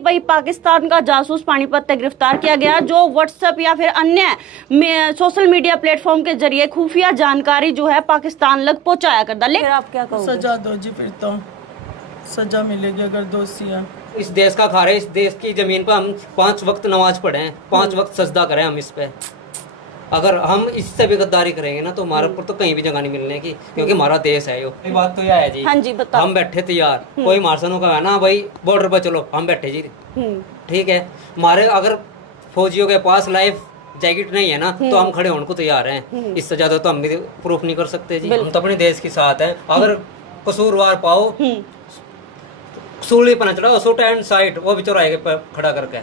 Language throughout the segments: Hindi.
वही पाकिस्तान का जासूस पानीपत से गिरफ्तार किया गया जो व्हाट्सएप या फिर अन्य सोशल मीडिया प्लेटफॉर्म के जरिए खुफिया जानकारी जो है पाकिस्तान लग पहुंचाया करता। लेकिन आप क्या कहोगे? सजा दो जी, फिर तो सजा मिलेगी अगर दोषी है। इस देश का खा रहे, इस देश की जमीन पर हम 5 वक्त नमाज पढ़ें, 5 वक्त सजदा करें हम इस पे। अगर हम इससे भी गद्दारी करेंगे ना तो हमारे ऊपर तो कहीं भी जगह नहीं मिलने की, क्योंकि हमारा देश है यो। ये बात तो यह है जी। हाँ जी, बताओ। हम बैठे तैयार, कोई मार्शलों का है ना भाई बॉर्डर पर चलो, हम बैठे जी। ठीक है, हमारे अगर फौजियों के पास लाइफ जैकेट नहीं है ना तो हम खड़े होने को तैयार हैं। इससे ज्यादा तो हम भी प्रूफ नहीं कर सकते जी। हम तो अपने देश के साथ हैं। अगर कसूरवार पाओ सूली पर चढ़ाओ, शूट एंड साइट, वो भी चौराहे पे खड़ा करके।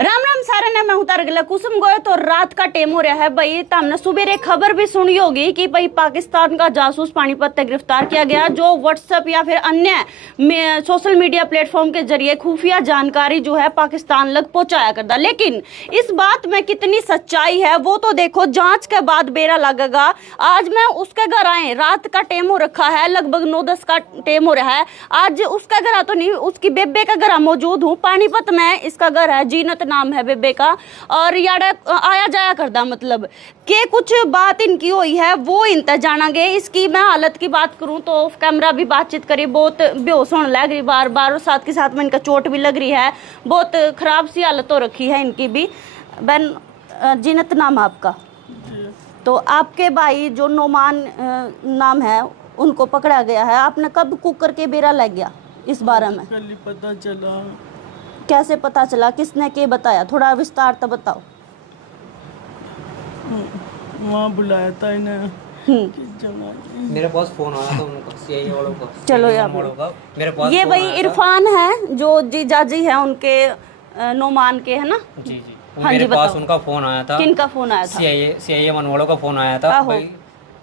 राम राम सारे ने मैं उतार गला कुसुम गोए। तो रात का टेम हो रहा है भाई, तो हमने सुबह खबर भी सुनी होगी कि भाई पाकिस्तान का जासूस पानीपत से गिरफ्तार किया गया जो व्हाट्सएप या फिर अन्य सोशल मीडिया प्लेटफॉर्म के जरिए खुफिया जानकारी जो है पाकिस्तान लग पहुंचाया करता। लेकिन इस बात में कितनी सच्चाई है वो तो देखो, जांच के बाद बेरा लगेगा। आज मैं उसके घर आए, रात का टेम हो रखा है, लगभग 9-10 का टेम हो रहा है। आज उसका घर तो नहीं, उसकी बेबे का घर मौजूद हूँ। पानीपत में इसका घर है, जीनत नाम है बेबे का, और यार आया जाया करदा मतलब के कुछ बात इनकी हुई है वो इनते जानांगे। इसकी मैं हालत की बात करूं तो ऑफ कैमरा भी बातचीत करी, बहुत बेहोश होने लग रही बार बार, और साथ के साथ में इनका चोट भी लग रही है, बहुत खराब सी हालत हो रखी है इनकी भी। बहन जीनत नाम है आपका, तो आपके भाई जो नोमान नाम है उनको पकड़ा गया है। आपने कब कुकर के बेरा लग गया इस बारे में? कल ही पता चला। कैसे पता चला, किसने के बताया, थोड़ा विस्तार तो बताओ। वहाँ बुलाया था इन्हें। मेरे पास फोन आया था उनका, सीआईए वालों का। चलो यार, मेरे पास ये भाई इरफान है जो जीजाजी है उनके नोमान के, है ना? जी जी। हाँ मेरे जी, पास बताओ। उनका फोन आया था। किनका फोन आया था? सीआईए वन वालों का फोन आया था भाई,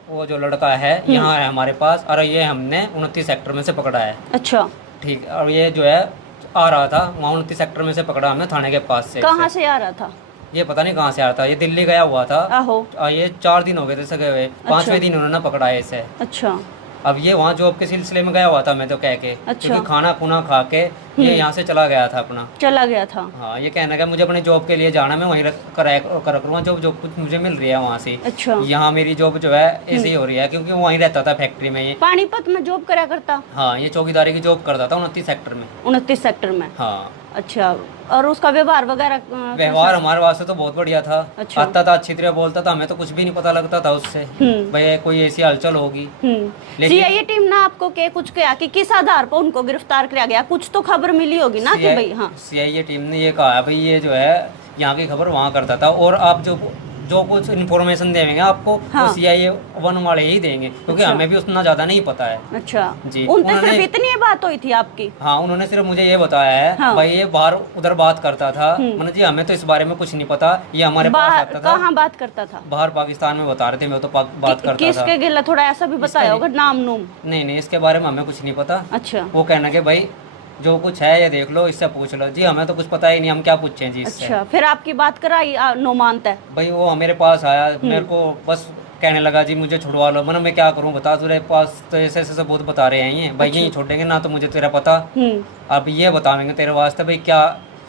वो जो लड़का है यहाँ है हमारे पास, और ये हमने 29 सेक्टर में से पकड़ा है। अच्छा, ठीक। और ये जो है आ रहा था वहाँ 29 सेक्टर में से पकड़ा हमें, थाने के पास से। कहाँ से आ रहा था? ये पता नहीं कहाँ से आ रहा था, ये दिल्ली गया हुआ था। आहो। ये 4 दिन हो गए थे सगे हुए, 5वें दिन उन्होंने पकड़ा है इसे। अच्छा। अब ये वहाँ जॉब के सिलसिले में गया हुआ था, मैं तो कह के, अच्छा। क्योंकि खाना खुना खा के ये यहाँ से चला गया था अपना। चला गया था। हाँ, ये कहना कि मुझे अपने जॉब के लिए जाना, मैं वहीं करूँगा जो कुछ मुझे मिल रही है वहाँ से। अच्छा। यहाँ मेरी जॉब जो है ऐसे ही हो रही है, क्योंकि वो वहीं रहता था फैक्ट्री में। ये पानीपत में जॉब करा करता? हाँ, ये चौकीदारी की जॉब करता था 29 सेक्टर में। 29 सेक्टर में? हाँ। अच्छा, और उसका व्यवहार वगैरह? व्यवहार हमारे वास्ते तो बहुत बढ़िया था। अच्छा। आता था, अच्छी तरह बोलता था, हमें तो कुछ भी नहीं पता लगता था उससे भाई कोई ऐसी हलचल होगी। सीआईए टीम ना आपको के कुछ कहा कि किस आधार पर उनको गिरफ्तार किया गया? कुछ तो खबर मिली होगी ना कि भाई? हाँ, सीआईए टीम ने ये कहा भाई ये जो है यहाँ की खबर वहाँ करता था, और आप जो कुछ इन्फॉर्मेशन देंगे आपको, हाँ। वो सीआईए वन वाले ही देंगे, क्योंकि अच्छा। हमें भी उतना ज्यादा नहीं पता है। अच्छा जी। उनसे सिर्फ इतनी ही बात हुई थी आपकी? हाँ, उन्होंने सिर्फ मुझे ये बताया है। हाँ। भाई ये बाहर उधर बात करता था, मैंने जी हमें तो इस बारे में कुछ नहीं पता, ये हमारे पास आता था। कहाँ बात करता था? बाहर पाकिस्तान में बता रहे थे, मैं तो बात करता था। किसके गिला, थोड़ा ऐसा भी बताया होगा, नाम नूम? नहीं, इसके बारे में हमें कुछ नहीं पता। अच्छा। वो कहना कि भाई जो कुछ है ये देख लो, इससे पूछ लो। जी हमें तो कुछ पता ही नहीं, हम क्या पूछें जी इससे। अच्छा, फिर आपकी बात कराई नोमान तय? भाई वो मेरे पास आया, मेरे को बस कहने लगा जी मुझे छुड़वा लो। मैंने मैं क्या करूं बता, तेरे पास तो ऐसे ऐसे बहुत बता रहे हैं ये भाई। यहीं छोड़ेंगे ना तो मुझे तेरा पता, अब ये बताएंगे तेरे वास्ते भाई, क्या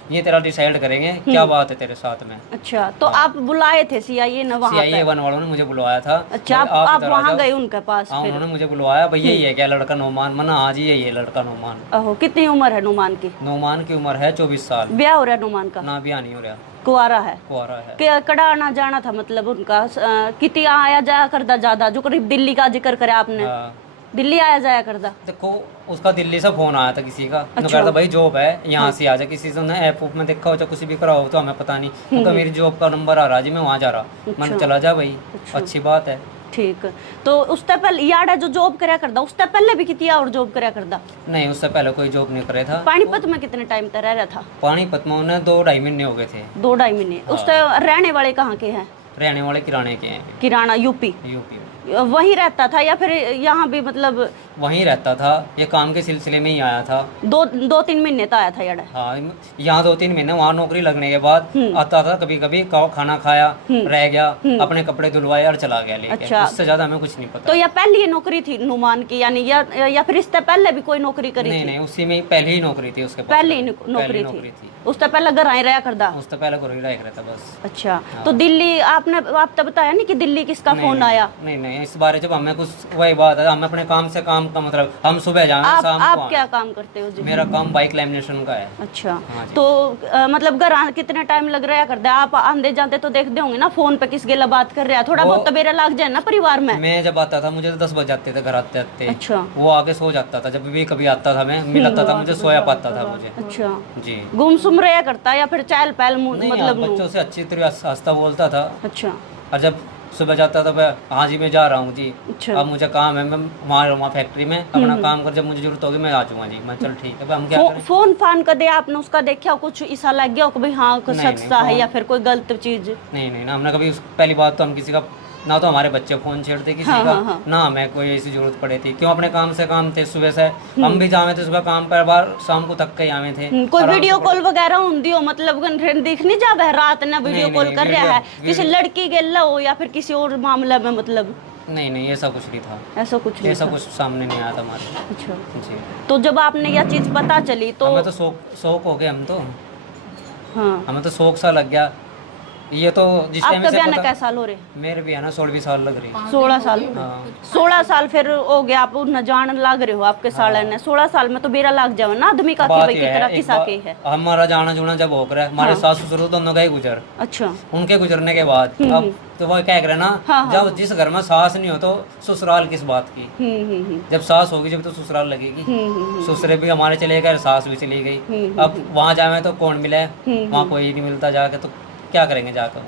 ये तेरा डिसाइड करेंगे क्या बात है तेरे साथ में। अच्छा, तो आप बुलाए थे सीआईए ने वहाँ? सीआईए वन वालों ने मुझे बुलवाया था। अच्छा, आप वहाँ गए उनके पास? हाँ, उन्होंने मुझे बुलवाया, भाई यही है क्या लड़का नोमान? मना हाँ जी यही है लड़का नोमान। ओहो, कितनी उम्र है नोमान की? नोमान की उम्र है 24 साल। ब्याह हो रहा है नोमान का? ना ब्याह नहीं हो रहा, कुआरा है। कुआरा है। कड़ा आना जाना था मतलब उनका? कितनी आया जाया करता ज्यादा? जो करीब दिल्ली का जिक्र करे आपने, हाँ। दिल्ली आया जाया करता? देखो उसका दिल्ली से फोन आया था किसी का। अच्छा। कह रहा था भाई जॉब है यहाँ से आ जा, किसी से ऐप में देखा हो चाहे कुछ भी करा हो तो हमें पता नहीं। उनका मेरी जॉब का नंबर आ रहा जी, मैं वहाँ जा रहा। मैंने चला जा भाई, अच्छी बात है। ठीक, तो उससे पहले यार जो जॉब कराया करता, उससे पहले भी कितनी और जॉब कराया करता? नहीं, उससे पहले कोई जॉब नहीं करे था। पानीपत में कितने टाइम तक रह रहा था? पानीपत में उन्हें 2-2.5 महीने हो गए थे। 2-2.5 महीने? उससे रहने वाले कहाँ के हैं? रहने वाले किराने के हैं। किराना यूपी यूपी में। वहीं रहता था या फिर यहाँ भी मतलब वहीं रहता था, ये काम के सिलसिले में ही आया था। 2-3 महीने तो आया था यार। हाँ, यहाँ 2-3 महीने, वहाँ नौकरी लगने के बाद आता था, कभी कभी खाना खाया, रह गया, अपने कपड़े धुलवाए और चला गया लेके। अच्छा। उससे ज्यादा हमें कुछ नहीं पता। तो यह पहली ही नौकरी थी नुमान की, यानी या फिर इससे पहले भी कोई नौकरी करी नहीं थी? नहीं, उसी में पहली ही नौकरी थी उसके पास। पहली ही नौकरी थी। उससे पहले घर आए रहा करदा? उससे पहले घर ही रह रहता बस। अच्छा। तो दिल्ली आप तो बताया नहीं कि दिल्ली किसका फोन आया? नहीं नहीं, इस बारे जब हमें कुछ वही बात है, हम अपने काम से काम का मतलब, हम सुबह जाएं शाम को आप क्या काम करते हो जी? मेरा काम बाइक लैमिनेशन का है। अच्छा। हाँ जी। तो मतलब घर कितने टाइम लग रहा करता है? आप आंदे जाते तो देखते होंगे ना फोन पे किस गेला बात कर रहा है, थोड़ा बहुत तो बेरा लग जाए ना परिवार में। मैं जब आता था मुझे तो 10 बज जाते थे घर आते आते। अच्छा। वो आके सो जाता था, जब भी कभी आता था मैं मिलता था, मुझे सोया पाता था मुझे। अच्छा जी। गुमसुम रहा करता या फिर चहल पहल नहीं, मतलब बच्चों से अच्छी तरह हंसता बोलता था। अच्छा। और जब सुबह जाता था मैं, हाँ जी मैं जा रहा हूँ जी, अच्छा। अब मुझे काम है, मैं वहाँ फैक्ट्री में अपना काम कर, जब मुझे जरूरत होगी मैं आ जाऊँगा जी। मैं चल ठीक है, हम क्या करें। फोन फान कदे आपने उसका देखा कुछ ऐसा लग गया हो कि भाई हाँ कुछ नहीं, सच्चा है फोन- या फिर कोई गलत चीज? नहीं नहीं ना, हमने कभी पहली बात तो हम किसी का, ना तो हमारे बच्चे फोन छेड़ते किसी हाँ, का, हाँ। ना हमें कोई ऐसी जरूरत पड़ी थी। क्यों, अपने काम से काम थे, सुबह से हम भी जावे थे, सुबह काम पर, बार शाम को थक के आवे थे। कोई आराम वीडियो से कॉल वगैरह होंदी हो, मतलब दिख नहीं जावे रात ने वीडियो नहीं, कॉल नहीं, कर रहा है वीडियो- किसी लड़की गेला हो या फिर किसी और मामले में, मतलब नहीं नहीं, ऐसा कुछ नहीं था, ऐसा कुछ नहीं ऐसा था? कुछ सामने नहीं आया था हमारे। अच्छा। जी। तो जब आपने यह चीज पता चली तो हमें तो शौक हो गए, हम तो, हाँ, हमें तो शौक सा लग गया। ये तो जिस टाइम आपका से ब्याह पता, कैसा साल हो रहे? मेरे भी है ना 16 साल लग रही। 16 साल। हाँ। 16 साल फिर हो गया, आप न जान लाग रहे हो आपके साल ने। 16 साल में तो बेरा लाग जाओ ना आदमी का, कि बात भाई ये की तरह है, किसा के है। हमारा जाना जुना जब हो रहा है, हमारे सास ससुर दोनों गए गुजर, अच्छा। उनके गुजरने के बाद अब तो वो क्या करे ना, हाँ, जब जिस घर में सास नहीं हो तो ससुराल किस बात की। जब सास होगी जब तो ससुराल लगेगी। ससुरे भी हमारे चले गए, सास भी चली गई। अब वहाँ जावे तो कौन मिले, वहाँ कोई नहीं मिलता, जाके तो क्या करेंगे जाकर।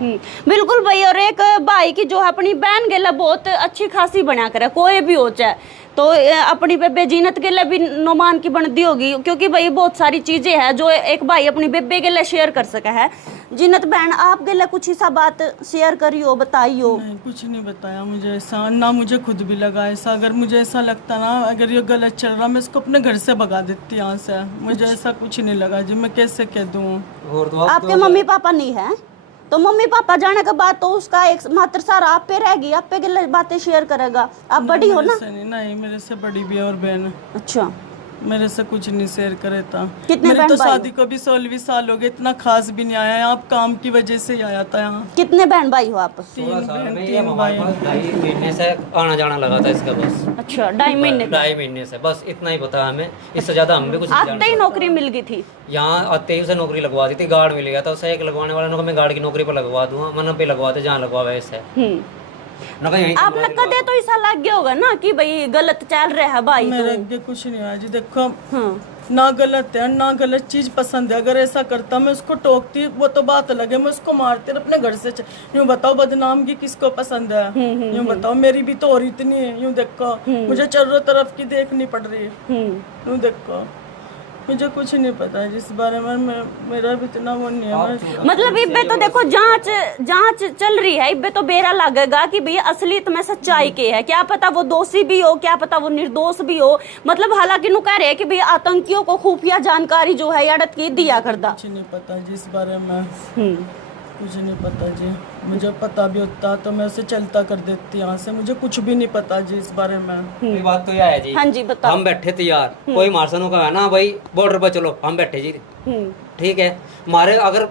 बिल्कुल भाई। और एक भाई की जो है अपनी बहन गेला बहुत अच्छी खासी बना कर, कोई भी हो चाहे तो अपनी बेबे जीनत के लिए भी नुमान की बनती होगी, क्योंकि भाई बहुत सारी चीजें हैं जो एक भाई अपनी बेबे के लिए शेयर कर सका है। जीनत बहन आप के लिए कुछ ऐसा बात शेयर करी हो, बताई हो? नहीं, कुछ नहीं बताया मुझे ऐसा, ना मुझे खुद भी लगा ऐसा। अगर मुझे ऐसा लगता ना, अगर ये गलत चल रहा, मैं इसको अपने घर से भगा देती यहाँ से। मुझे ऐसा कुछ नहीं लगा जी, मैं कैसे कह दूँ। और तो आपके मम्मी पापा नहीं है तो मम्मी पापा जाने के बाद तो उसका एक मात्र सारा आप पे रहेगी, आप पे के बातें शेयर करेगा। आप बड़ी हो ना? नहीं, मेरे से बड़ी भी है और बहन। अच्छा। मेरे से कुछ नहीं शेयर करे था। कितने मेरे बहन तो भाई शादी को भी 16 साल हो गए, इतना खास भी नहीं आया। आप काम की वजह से ही आया था यहाँ। कितने बहन भाई हो आप? 16 साल बहन, में ये 3 हमारे भाई। पास 2.5 महीने से आना जाना लगा था इसका बस। अच्छा, 2.5 महीने। 2.5 महीने से बस इतना ही पता हमें, इससे ज्यादा हम भी कुछ नहीं आते ही जानते। नौकरी मिल गई थी? यहाँ आते ही उसे नौकरी लगवा दी थी, गार्ड मिल गया था उसे। एक लगवाने वाला ने मैं गार्ड की नौकरी पर लगवा दूंगा, मन पे लगवा दे जहाँ लगवा वैसे। आपने कदे तो ऐसा लग गया होगा ना कि भाई गलत चल रहा है भाई? मेरे तो आगे कुछ नहीं आया जी। देखो, हाँ। ना गलत है ना गलत चीज पसंद है। अगर ऐसा करता मैं उसको टोकती, वो तो बात अलग है, मैं उसको मारती और अपने घर से यूँ बताओ बदनामगी किसको पसंद है? यूँ बताओ, मेरी भी तो और इतनी है। यूँ देखो, मुझे चारों तरफ की देखनी पड़ रही है। यूँ देखो, मुझे कुछ नहीं पता है जिस बारे में। मेरा भी इतना वो नहीं है। मतलब इब्बे तो देखो जांच चल रही है, इब्बे तो बेरा लगेगा कि भैया असलियत में सच्चाई के है। क्या पता वो दोषी भी हो, क्या पता वो निर्दोष भी हो। मतलब हालांकि नु कह रहे हैं कि भैया आतंकियों को खुफिया जानकारी जो है याडत की दिया करदा। कुछ नहीं पता जिस बारे में, कुछ नहीं पता जी। मुझे पता भी होता तो मैं उसे चलता कर देती यहाँ से। मुझे कुछ भी नहीं पता जी इस बारे में। ये बात तो यह है जी। हाँ जी, बताओ। हम बैठे तैयार, कोई मार्शलों का है ना भाई बॉर्डर पर चलो, हम बैठे जी। ठीक है, हमारे अगर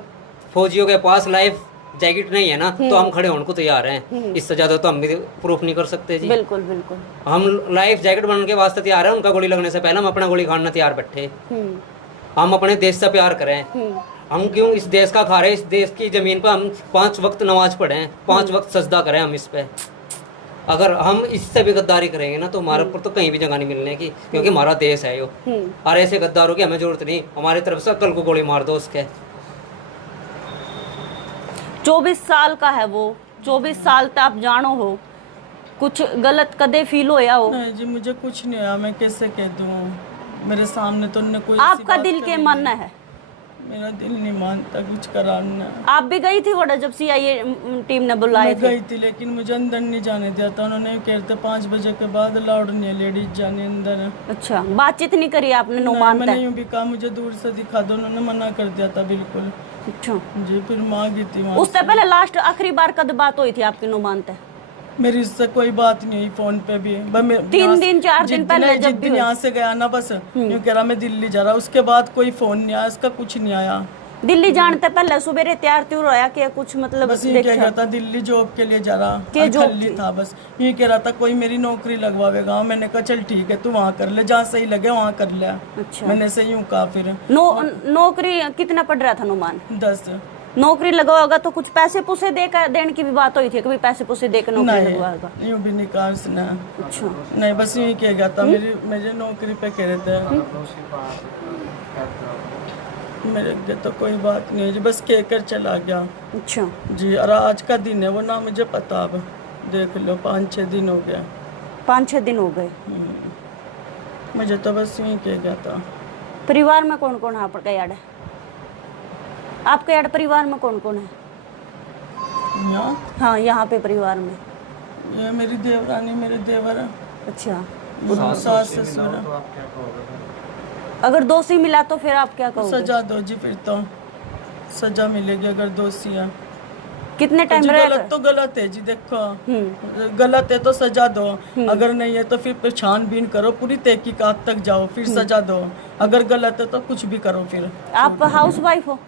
फौजियों के पास लाइफ जैकेट नहीं है ना तो हम खड़े होने को तैयार हैं। इससे ज्यादा तो हम भी प्रूफ नहीं कर सकते जी। बिल्कुल बिल्कुल। हम लाइफ जैकेट बनने के वास्ते तैयार है, उनका गोली लगने से पहले हम अपना गोली खाना तैयार बैठे। हम अपने देश से प्यार करें। हम क्यों इस देश का खा रहे, इस देश की जमीन पर हम 5 वक्त नमाज पढ़ें, 5 वक्त सजदा करें हम इस पे। अगर हम इससे भी गद्दारी करेंगे ना तो हमारे ऊपर तो कहीं भी जगह नहीं मिलने की, क्योंकि हमारा देश है यो। और ऐसे गद्दारों की हमें जरूरत नहीं, हमारी तरफ से कल को गोली मार दो उसके। 24 साल का है वो, 24 साल तक आप जानो हो, कुछ गलत कदे फील होया हो? नहीं जी, मुझे कुछ नहीं आया। मैं कैसे कह दूँ, मेरे सामने तो उन्होंने कोई आपका दिल के मन है? मेरा दिल नहीं मानता कुछ कराना। आप भी गई थी वोडा जब सीआईए टीम ने बुलाए मैं थे? गई थी लेकिन मुझे अंदर नहीं जाने दिया था। उन्होंने कहते 5 बजे के बाद अलाउड नहीं है लेडीज जाने अंदर। अच्छा, बातचीत नहीं करी आपने नुमान मैंने तक? यूं भी कहा मुझे दूर से दिखा दो, उन्होंने मना कर दिया था बिल्कुल अच्छा, जी। फिर माँ गई थी वहाँ। उससे पहले लास्ट आखिरी बार कब बात हुई थी आपकी नुमान तक? मेरी उससे कोई बात नहीं हुई फोन पे भी। 3 दिन 4 दिन पहले जब भी यहाँ से गया ना बस यूं कह रहा मैं दिल्ली जा रहा, उसके बाद कोई फोन नहीं आया, उसका कुछ नहीं आया। दिल्ली जानते पहले सुबेरे तैयार त्यूर होया कि कुछ मतलब बस ये क्या कहता था दिल्ली जॉब के लिए जा रहा के जॉब खाली था। बस ये कह रहा था कोई मेरी नौकरी लगवाएगा। मैंने कहा चल ठीक है तू वहाँ कर ले, जहाँ सही लगे वहाँ कर ले। अच्छा, मैंने से यूं कहा। फिर नौकरी कितना पड़ रहा था नुमान? 10 नौकरी लगवाओगा तो कुछ पैसे पुसे देकर देने की भी बात हुई थी, कभी पैसे पुसे देकर नौकरी लगवाएगा? नहीं यूं भी नहीं कहा उसने। अच्छा, नहीं बस यूं कह गया था मेरी नौकरी पे कह रहे थे। मेरे लिए तो कोई बात नहीं है जी, बस कह कर चला गया अच्छा जी। और आज का दिन है वो ना मुझे पता, अब देख लो 5-6 दिन हो गया। 5-6 दिन हो गए। मुझे तो बस यूं कह गया था। परिवार में कौन कौन है आपके याड? आपके याड परिवार में कौन कौन है? यहाँ हाँ, यहाँ पे परिवार में ये मेरी देवरानी, मेरे देवर है, अच्छा। सास ससुर है। अगर दोषी मिला तो फिर आप क्या कहोगे? सजा दो जी, फिर तो सजा मिलेगी अगर दोषी है। कितने टाइम जी रहेगा? गलत तो गलत है जी, देखो गलत है तो सजा दो, अगर नहीं है तो फिर छानबीन करो, पूरी तहकीकात तक जाओ, फिर सजा दो। अगर गलत है तो कुछ भी करो फिर। आप हाउस वाइफ हो?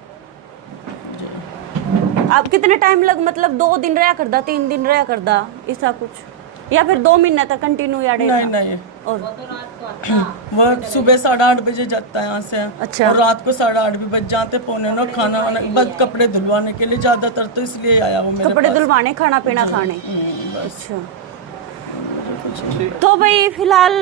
आप कितने टाइम लग मतलब 2 दिन रहा करदा, 3 दिन रहा करदा ऐसा कुछ, या फिर 2 महीने तक कंटिन्यू याडे? नहीं और वो सुबह 8:30 बजे जाता है यहाँ से। अच्छा। और रात को 8:30 भी बज जाते, पौने 9 खाना वाना बस कपड़े धुलवाने के लिए ज्यादातर तो इसलिए आया वो मेरे कपड़े पास। धुलवाने, खाना पीना खाने। बस। अच्छा, तो भाई फिलहाल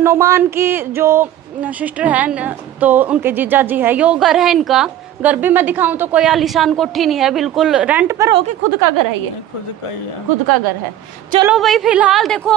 नोमान की जो सिस्टर है तो उनके जीजा जी है, यो घर है इनका। घर भी मैं दिखाऊं तो कोई आलीशान कोठी नहीं है, बिल्कुल रेंट पर हो कि खुद का घर है? ये खुद का ही है। खुद का घर है। चलो भाई फिलहाल देखो,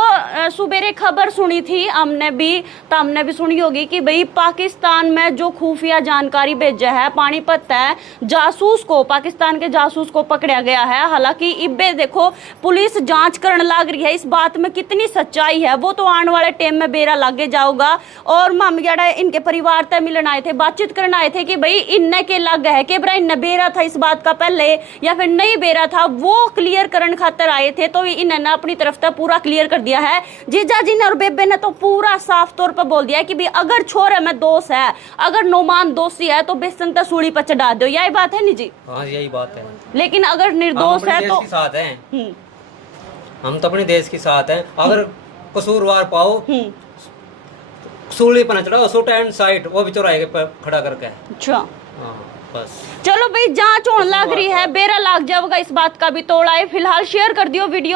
सुबेरे खबर सुनी थी हमने भी, तो हमने भी सुनी होगी कि भाई पाकिस्तान में जो खुफिया जानकारी भेजा है, पानीपत है, जासूस को, पाकिस्तान के जासूस को पकड़ा गया है। हालांकि इब्बे देखो पुलिस जांच करने लग रही है, इस बात में कितनी सच्चाई है वो तो आने वाले टाइम में बेरा लागे जाओगा। और मामगेड़ा इनके परिवार तक मिलने आए थे, बातचीत करने आए थे कि भाई इनने के लग है कि भाई इनने बेरा था इस बात का पहले या फिर नहीं बेरा था, वो क्लियर करने खातर आए थे। तो इन्होंने अपनी तरफ से पूरा क्लियर कर दिया है। जीजा जी ने और बेबे ने तो पूरा साफ तौर पर बोल दिया है कि भाई अगर छोरे में दोष है, अगर नोमान दोषी है तो बेसन तो सूली पर चढ़ा दो। यही बात है नी जी? हाँ यही बात है। लेकिन अगर निर्दोष है तो के साथ हैं, हम तो अपने देश के साथ हैं। अगर कसूरवार पाओ सूली पर न चढ़ाओ, शूट एंड साइट, वो भी चौराहे पे खड़ा करके। अच्छा हाँ बस। चलो भाई जांच होने लग रही है, बेरा लाग जाएगा इस बात का भी तोड़ा है। फिलहाल शेयर कर दियो वीडियो।